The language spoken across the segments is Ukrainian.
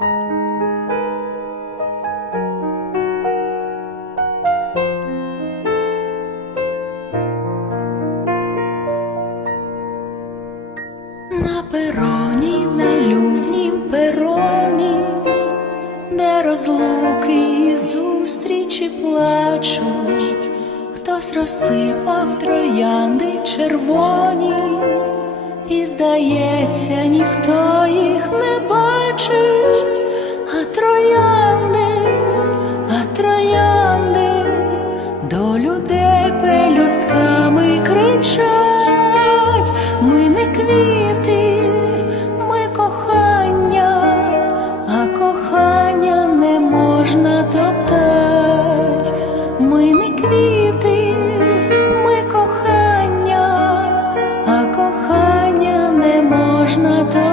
На пероні, на люднім пероні, де розлуки і зустрічі плачуть, хтось розсипав троянди червоні, і здається, ніхто троянди. До людей пелюстками кричать, ми не квіти, ми кохання, а кохання не можна топтать, ми не квіти, ми кохання, а кохання не можна топтать.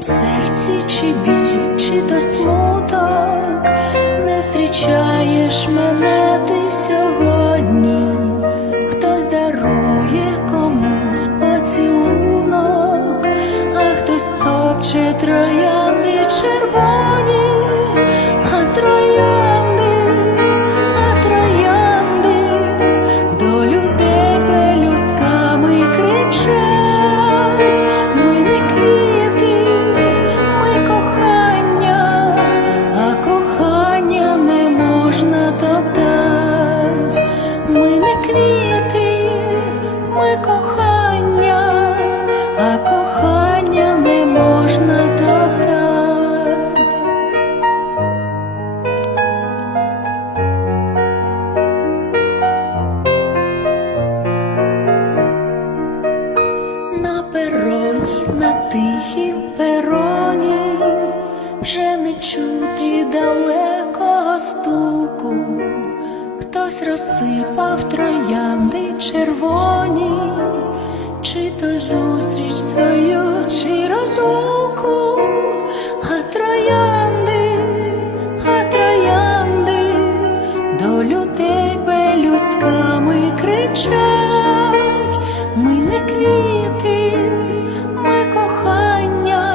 Моїм серці чи біль, чи то смуток, не зустрічаєш мене ти сьогодні, хтось дарує комусь поцілунок, а хтось топче троянди а кохання не можна топтать. На пероні, на тихім пероні, вже не чути далекого стуку, хтось розсипав троянди червоні, чи то зустріч людей пелюстками кричать, ми не квіти, ми кохання,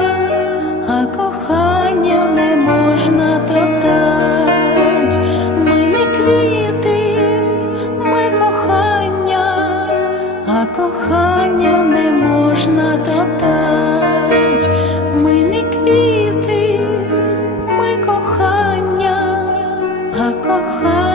а кохання не можна топтать, ми не квіти, ми кохання, а кохання не можна топтать, ми не квіти. А кохання